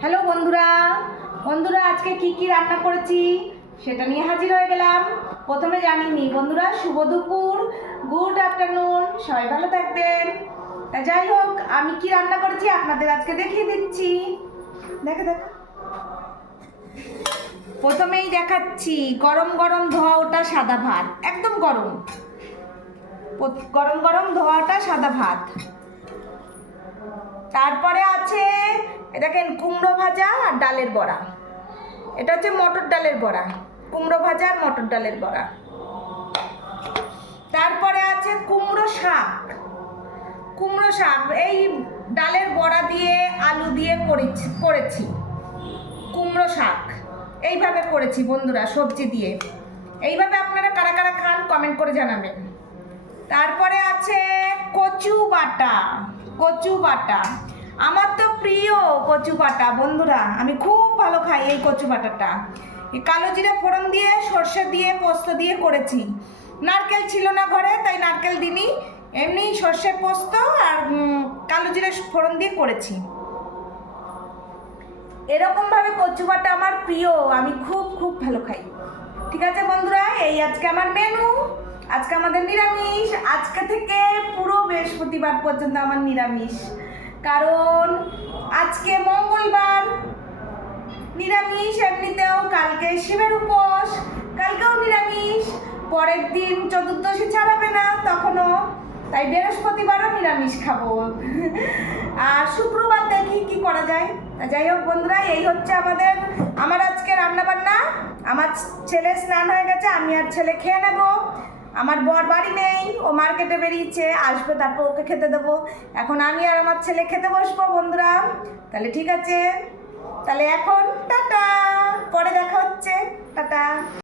Hello বন্ধুরা, আজকে কি রান্না করেছি সেটা নিয়ে হাজির হয়ে গেলাম। প্রথমে জানিনি বন্ধুরা, শুভ দুপুর, গুড আফটারনুন, সবাই ভালো থাকবেন। তা যাই হোক, আমি কি রান্না করেছি আপনাদের আজকে দেখিয়ে দিচ্ছি। দেখো দেখো, প্রথমেই দেখাচ্ছি গরম গরম ধোয়া ওটা সাদা ভাত, একদম গরম গরম গরম ধোয়া ওটা সাদা ভাত। তারপরে আছে দেখেন কুমড়ো ভাজা আর ডালের বড়া। এটা হচ্ছে মটর ডালের বড়া, কুমড়ো ভাজা আর মটর ডালের বড়া। তারপরে আছে কুমড়ো শাক। এই ডালের বড়া দিয়ে আলু দিয়ে করেছি কুমড়ো শাক। এইভাবে করেছি বন্ধুরা, সবজি দিয়ে। এইভাবে আপনারা কারা কারা খান কমেন্ট করে জানাবেন। তারপরে আছে কচু বাটা। আমার তো প্রিয় কচু বাটা বন্ধুরা, আমি খুব ভালো খাই এই কচু বাটাটা। এই কালো জিরে ফোড়ন দিয়ে, সর্ষে দিয়ে, পোস্ত দিয়ে করেছি। নারকেল ছিল না ঘরে, তাই নারকেল দিইনি, এমনি সর্ষে পোস্ত আর কালো জিরে ফোড়ন দিয়ে করেছি। এরকমভাবে কচু বাটা আমার প্রিয়, আমি খুব খুব ভালো খাই। ঠিক আছে বন্ধুরা, এই আজকে আমার মেনু। আজকে আমাদের নিরামিষ, আজকে থেকে পুরো বৃহস্পতিবার পর্যন্ত আমার নিরামিষ, কারণ আজকে মঙ্গলবার। নিরামিষ এমনিতেও, কালকে শিবের উপোস, কালকেও নিরামিষ, পরের দিন চতুর্দশী ছাড়াবে না তখনও, তাই বৃহস্পতিবারও নিরামিষ খাবো। আর শুক্রবার দেখি কি করা যায়। যাই হোক বন্ধুরা, এই হচ্ছে আমার আজকে রান্না বান্না। আমার ছেলে স্নান হয়ে গেছে, আমি আর ছেলে খেয়ে নেব। আমার বর বাড়ি নেই, ও মার্কেটে বেরিয়েছে, আসবে, তারপর ওকে খেতে দেবো। এখন আমি আর আমার ছেলে খেতে বসবো বন্ধুরা। তাহলে ঠিক আছে, তাহলে এখন টাটা।